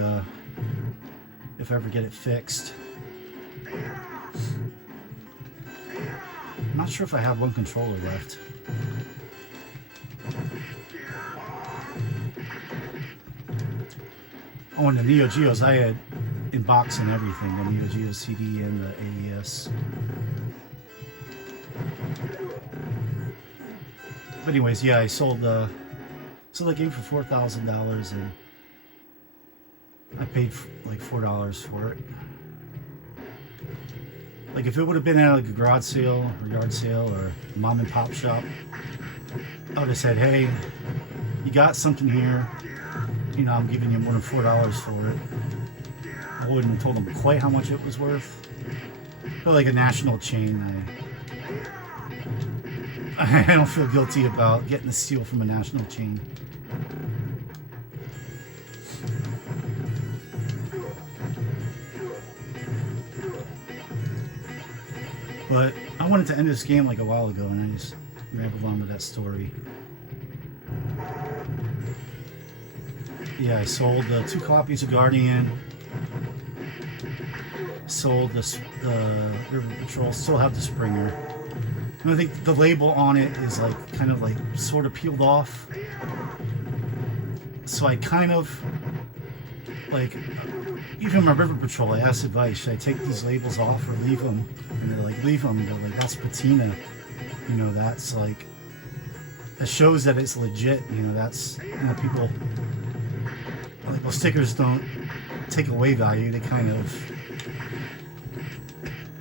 if I ever get it fixed. I'm not sure if I have one controller left. Oh, and the Neo Geos, I had in box and everything, the Neo Geo CD and the AES. But anyways, yeah, I sold the game for $4,000, and I paid like $4 for it. Like if it would have been at like a garage sale or yard sale or mom and pop shop, I would have said, hey, you got something here, you know, I'm giving you more than $4 for it. I wouldn't have told them quite how much it was worth. But like a national chain, I don't feel guilty about getting a steal from a national chain. But I wanted to end this game like a while ago, and I just rambled on with that story. Yeah, I sold 2 copies of Guardian. Sold the River Patrol. Still have the Springer. And I think the label on it is like kind of like sort of peeled off. So I kind of, like, even my River Patrol, I asked advice, should I take these labels off or leave them? And they're like, leave them. They're like, that's patina. You know, that's like, that shows that it's legit. You know, that's, you know, people, like, well, stickers don't take away value. They kind of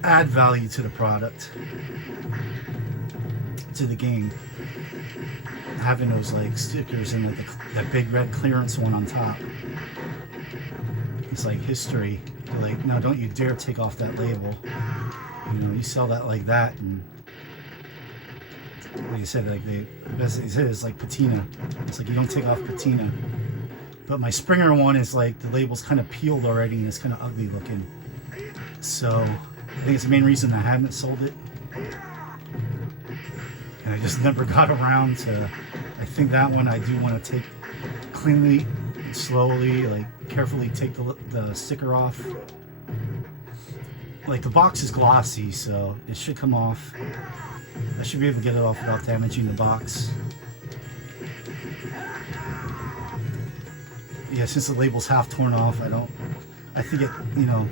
add value to the product, to the game. Having those like stickers and like that big red clearance one on top, it's like history. They're like, no, don't you dare take off that label. You know, you sell that like that, and like you said, like the best they said is like patina. It's like you don't take off patina. But my Springer one is like the label's kind of peeled already and it's kind of ugly looking. So I think it's the main reason I haven't sold it. And I just never got around to. I think that one I do want to take cleanly, slowly, like carefully take the sticker off. Like the box is glossy, so it should come off. I should be able to get it off without damaging the box. Yeah, since the label's half torn off, I think it, you know,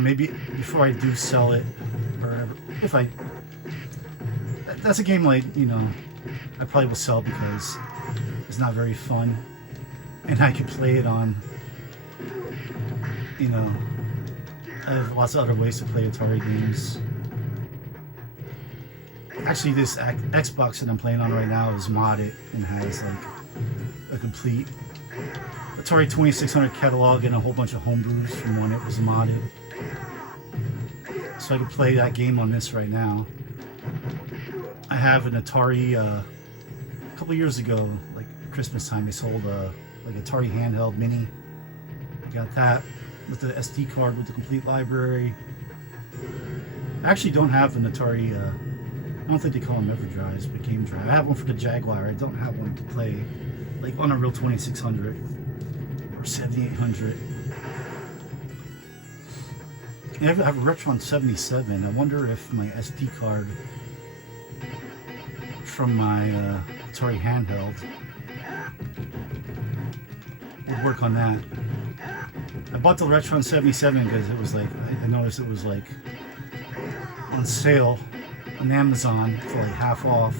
maybe before I do sell it, or if I, that's a game like, you know, I probably will sell because it's not very fun, and I can play it on, you know, I have lots of other ways to play Atari games. Actually, this Xbox that I'm playing on right now is modded and has like a complete Atari 2600 catalog and a whole bunch of homebrews from when it was modded. So I can play that game on this right now. I have an Atari, a couple years ago, like Christmas time, they sold a like Atari handheld mini. I got that with the SD card with the complete library. I actually don't have an Atari, I don't think they call them EverDrives, but Game Drive. I have one for the Jaguar. I don't have one to play like on a real 2600 or 7800. I have a Retron 77. I wonder if my SD card from my Atari handheld would work on that. I bought the Retron 77 because it was like, I noticed it was like on sale on Amazon for like half off.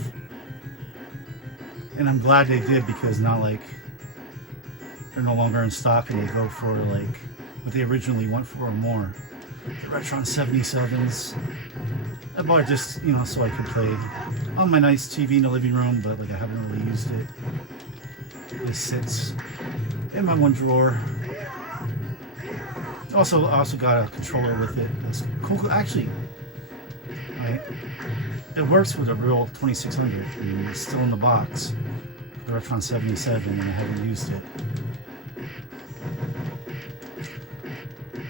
And I'm glad they did, because now like they're no longer in stock and they go for like what they originally went for or more. The Retron 77s. I bought it just, you know, so I could play on my nice TV in the living room, but like I haven't really used it. It sits in my one drawer. I also got a controller with it. That's cool. Actually, it works with a real 2600. I mean, it's still in the box. The Retron 77, and I haven't used it.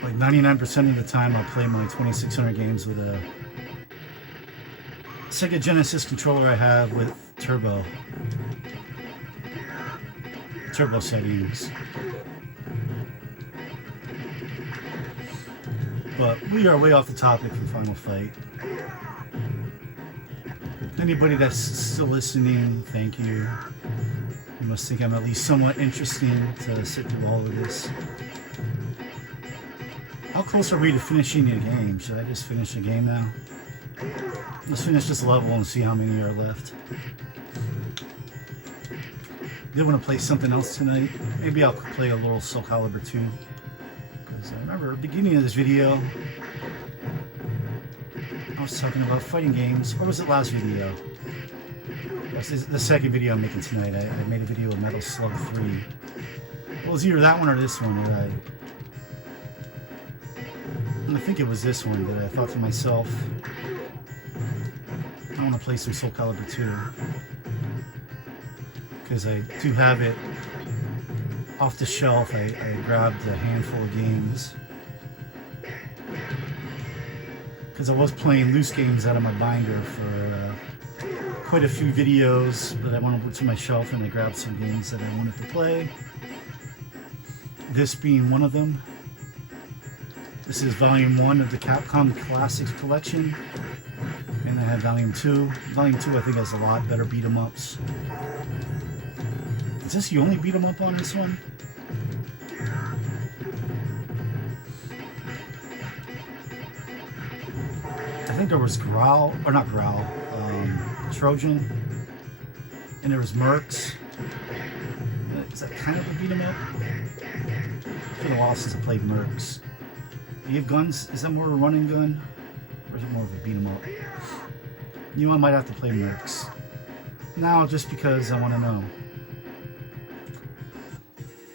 Like 99% of the time, I'll play my 2600 games with a Sega Genesis controller I have with turbo settings. But we are way off the topic from Final Fight. Anybody that's still listening, thank you. You must think I'm at least somewhat interesting to sit through all of this. How close are we to finishing the game? Should I just finish the game now? Let's finish this level and see how many are left. I did want to play something else tonight. Maybe I'll play a little Soul Calibur 2. Because I remember at the beginning of this video, I was talking about fighting games. Or was it last video? This is the second video I'm making tonight. I made a video of Metal Slug 3. Well, it was either that one or this one that I think it was this one that I thought to myself, I want to play some Soul Calibur 2. Because I do have it off the shelf. I grabbed a handful of games. Because I was playing loose games out of my binder for quite a few videos, but I went over to my shelf and I grabbed some games that I wanted to play. This being one of them. This is Volume 1 of the Capcom Classics Collection. And I have Volume 2. Volume 2 I think has a lot better beat-em-ups. Is this you only beat 'em up on this one? I think there was Growl, or not Growl, Trojan, and there was Mercs. Is that kind of a beat 'em up? It's been a while since I played Mercs. Do you have guns? Is that more of a running gun? Or is it more of a beat 'em up? You know, I might have to play Mercs. Now, just because I want to know.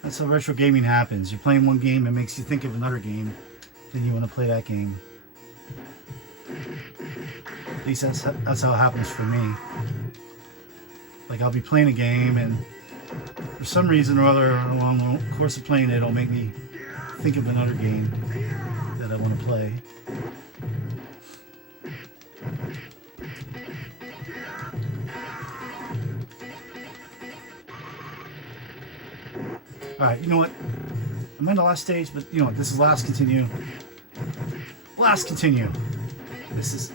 That's how retro gaming happens. You're playing one game, it makes you think of another game, then you want to play that game. At least that's how it happens for me. Like, I'll be playing a game, and for some reason or other, along the course of playing it, it'll make me think of another game that I want to play. Alright, you know what? I'm in the last stage, but you know what? This is last continue. Last continue. This is...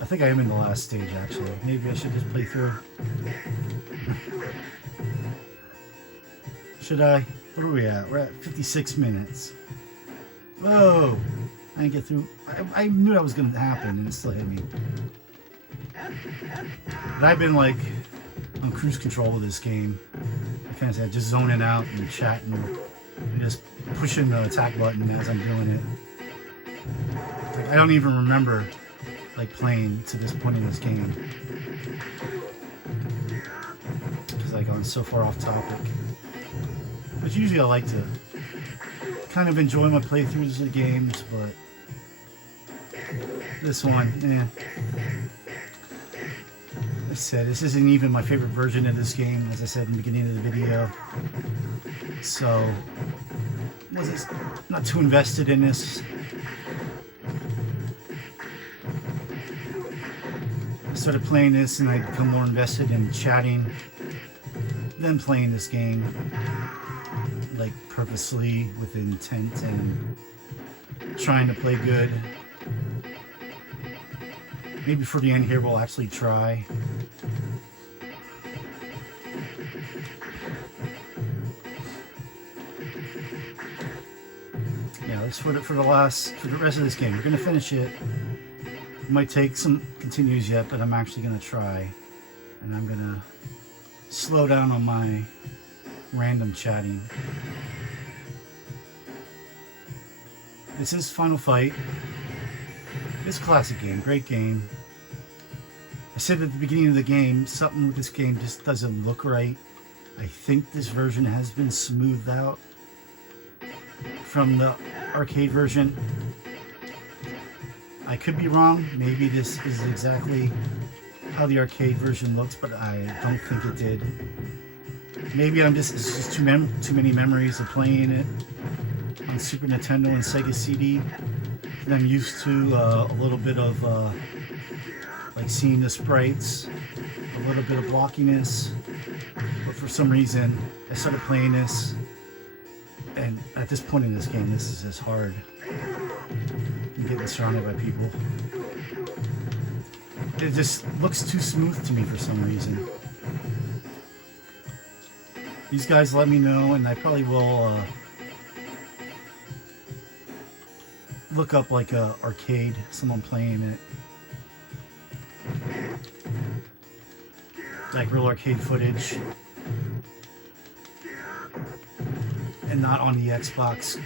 I think I am in the last stage, actually. Maybe I should just play through. Should I? What are we at? We're at 56 minutes. Whoa! I didn't get through. I knew that was going to happen, and it still hit me. But I've been like on cruise control with this game. I kind of said just zoning out and chatting and just pushing the attack button as I'm doing it. Like, I don't even remember like playing to this point in this game because like I'm so far off topic. But usually I like to kind of enjoy my playthroughs of games, but this one, I said, this isn't even my favorite version of this game, as I said in the beginning of the video. So, not too invested in this. I started playing this and I become more invested in chatting than playing this game, like purposely with intent and trying to play good. Maybe for the end here we'll actually try. Yeah, that's for the rest of this game. We're gonna finish it. It might take some continues yet, but I'm actually gonna try, and I'm gonna slow down on my random chatting. This is Final Fight. It's a classic game, great game. I said at the beginning of the game, something with this game just doesn't look right. I think this version has been smoothed out from the arcade version. I could be wrong. Maybe this is exactly how the arcade version looks, but I don't think it did. Maybe it's just too many memories of playing it on Super Nintendo and Sega CD. And I'm used to a little bit of like seeing the sprites, a little bit of blockiness, but for some reason I started playing this, and at this point in this game this is just hard. I'm getting surrounded by people. It just looks too smooth to me for some reason. These guys let me know, and I probably will look up like a arcade, someone playing it, like real arcade footage, and not on the Xbox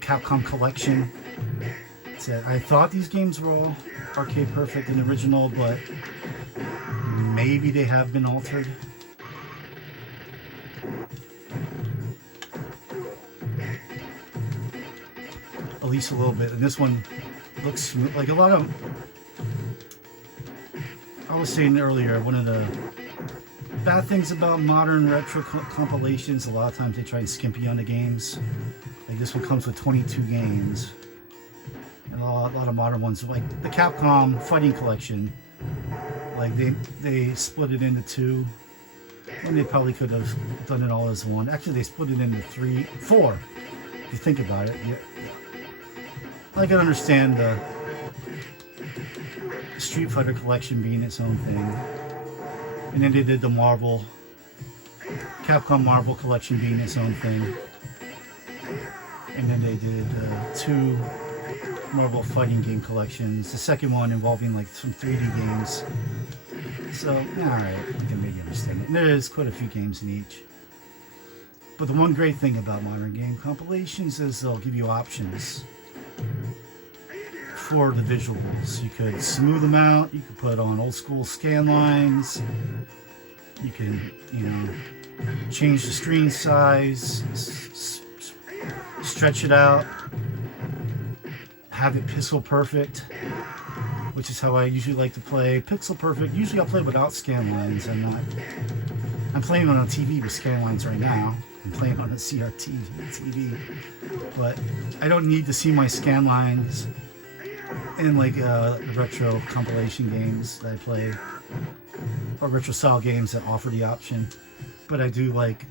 Capcom collection. I thought these games were all arcade perfect and original, but maybe they have been altered. At least a little bit, and this one looks smooth. Like a lot of, I was saying earlier, one of the bad things about modern retro compilations, a lot of times they try and skimp you on the games. Like this one comes with 22 games, and a lot of modern ones, like the Capcom Fighting Collection, like they split it into two, and they probably could have done it all as one. Actually, they split it into 4. If you think about it. Yeah. I can understand the Street Fighter collection being its own thing, and then they did the Marvel Capcom Marvel collection being its own thing. And then they did 2 Marvel fighting game collections. The second one involving like some 3D games. So, alright, I can maybe understand it. And there is quite a few games in each. But the one great thing about modern game compilations is they'll give you options for the visuals. You could smooth them out, you could put on old school scan lines, you can, you know, change the screen size, stretch it out, have it pixel perfect, which is how I usually like to play. Pixel perfect, usually I'll play without scan lines. I'm playing on a TV with scan lines right now. I'm playing on a CRT TV, but I don't need to see my scan lines in like the retro compilation games that I play, or retro style games that offer the option. But I do like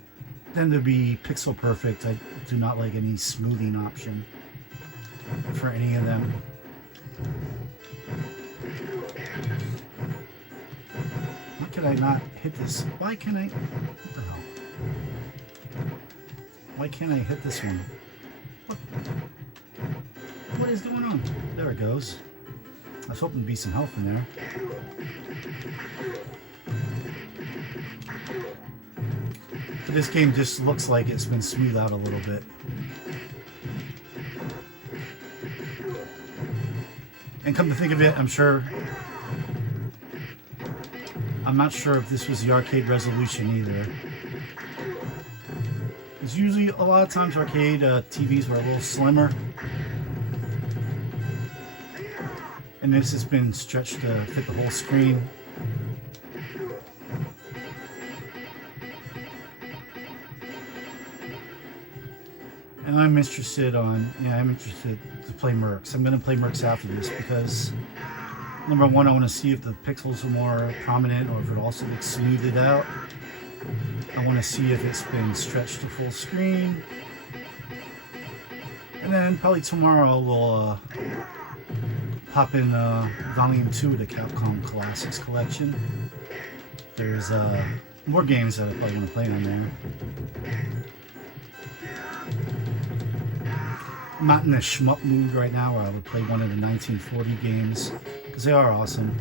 them to be pixel perfect. I do not like any smoothing option for any of them. Why can I not hit this? Why can I? What the hell? Why can't I hit this one? What is going on? There it goes. I was hoping to be some health in there. But this game just looks like it's been smoothed out a little bit. And come to think of it, I'm not sure if this was the arcade resolution either. Because usually, a lot of times, arcade TVs were a little slimmer. And this has been stretched to fit the whole screen. And I'm interested to play Mercs. I'm going to play Mercs after this because, number one, I want to see if the pixels are more prominent or if it also looks smoothed out. I want to see if it's been stretched to full screen. And then probably tomorrow we'll pop in Volume 2 of the Capcom Classics collection. There's more games that I probably want to play on there. I'm not in a shmup mood right now where I would play one of the 1940 games, because they are awesome.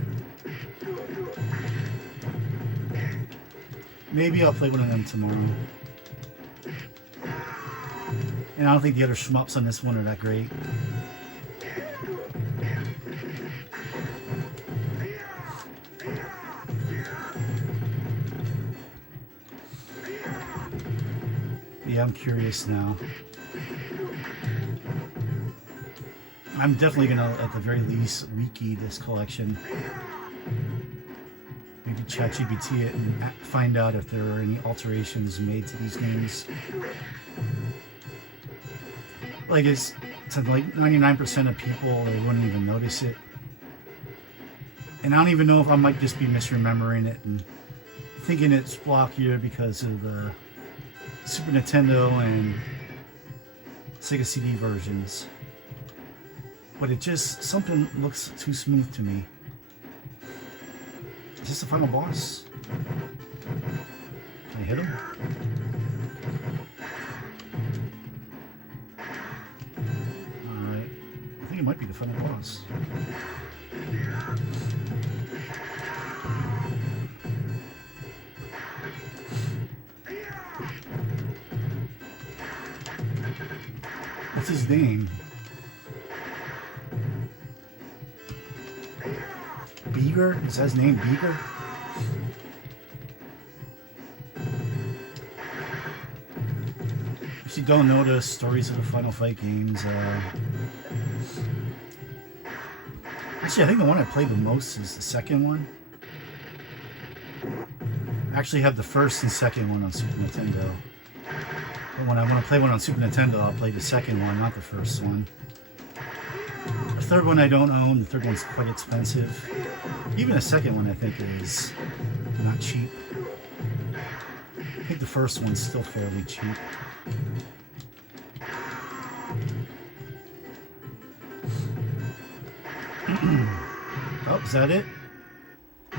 Maybe I'll play one of them tomorrow. And I don't think the other shmups on this one are that great. Yeah, I'm curious now. I'm definitely gonna, at the very least, wiki this collection. Maybe ChatGPT it and find out if there are any alterations made to these games. Like, it's to like 99% of people, they wouldn't even notice it. And I don't even know if I might just be misremembering it and thinking it's blockier because of the Super Nintendo and Sega CD versions. But it just, something looks too smooth to me. Is this the final boss? Can I hit him? Alright. I think it might be the final boss. What's his name? Beager? Is that his name, Beager? If you don't know the stories of the Final Fight games, actually I think the one I played the most is the second one. I actually have the first and second one on Super Nintendo. But when I want to play one on Super Nintendo, I'll play the second one, not the first one. The third one I don't own. The third one's quite expensive. Even the second one I think is not cheap. I think the first one's still fairly cheap. Oh, is that it?